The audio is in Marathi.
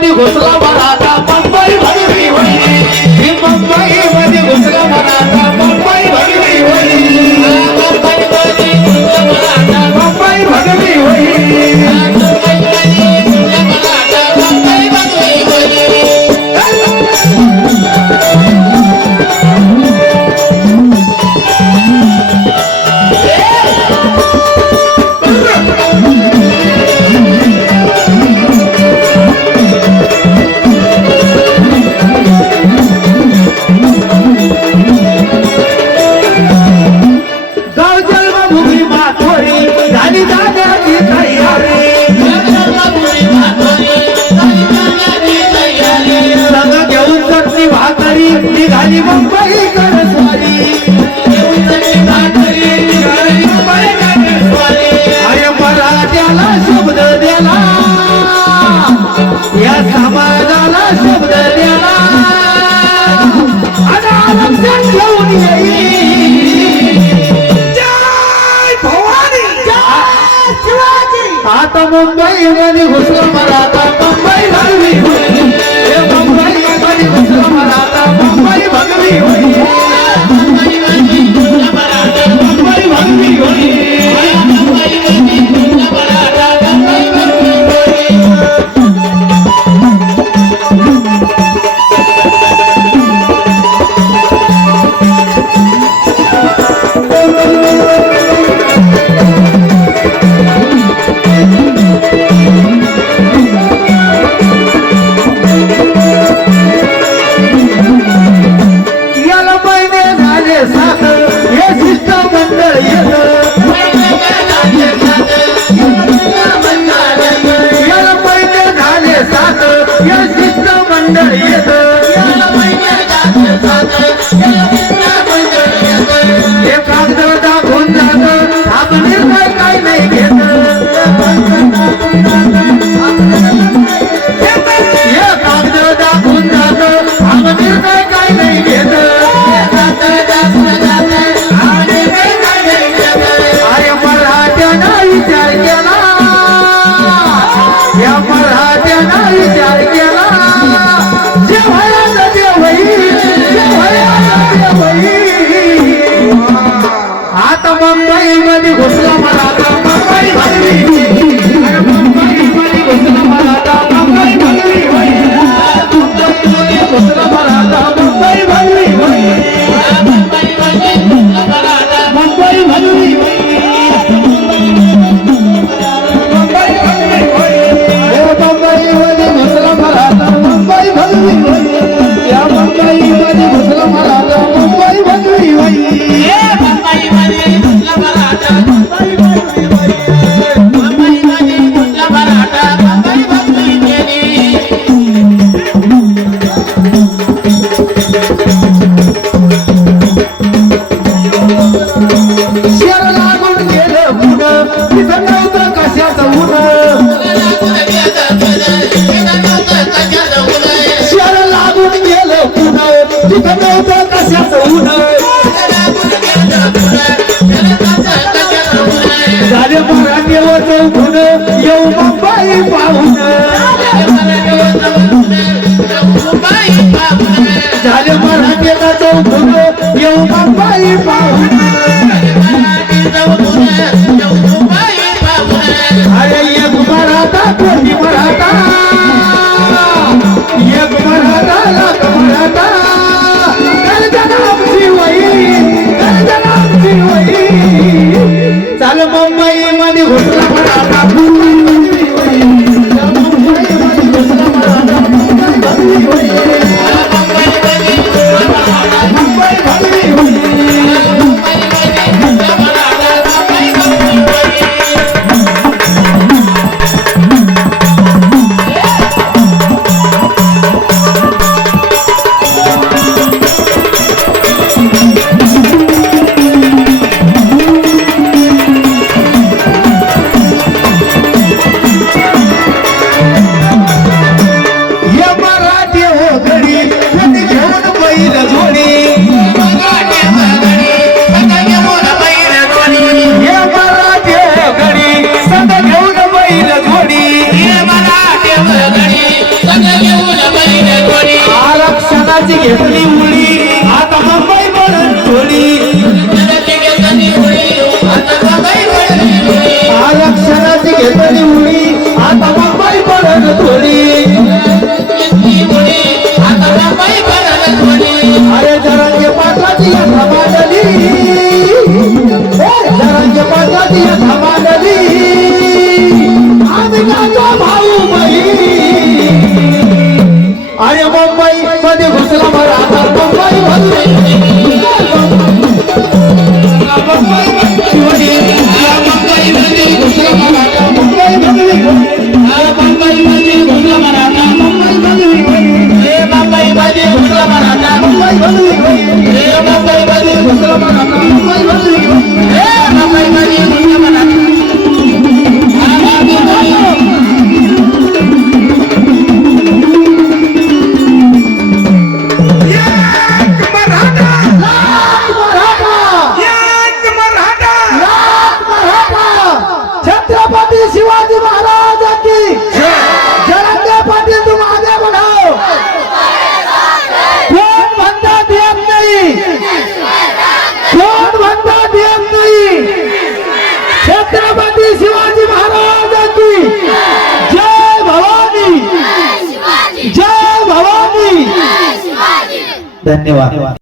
你不是老板 आता मुंबई मध्ये घुसलं मराठा. मुंबई आरक्षणाची घेतली उडी आता मुंबई म्हणून थोडी. आरक्षणाची घेतली उडी आता मुंबई म्हणून थोडी. अरे जरांगे पाटलाची यथा मांडली ए, जरांगे पाटलाची यथा मांडली आम्ही गातो भाऊ बही अरे मुंबई मध्ये घुसला मराठा मुंबई मध्ये मुंबई छत्रपती शिवाजी महाराज की जरंगे पाटील तुम आगे बढ़ाओ. कोण म्हणता देत नाही? कोण म्हणता देत नाही? छत्रपती शिवाजी महाराज की जय भवानी. जय भवानी. धन्यवाद.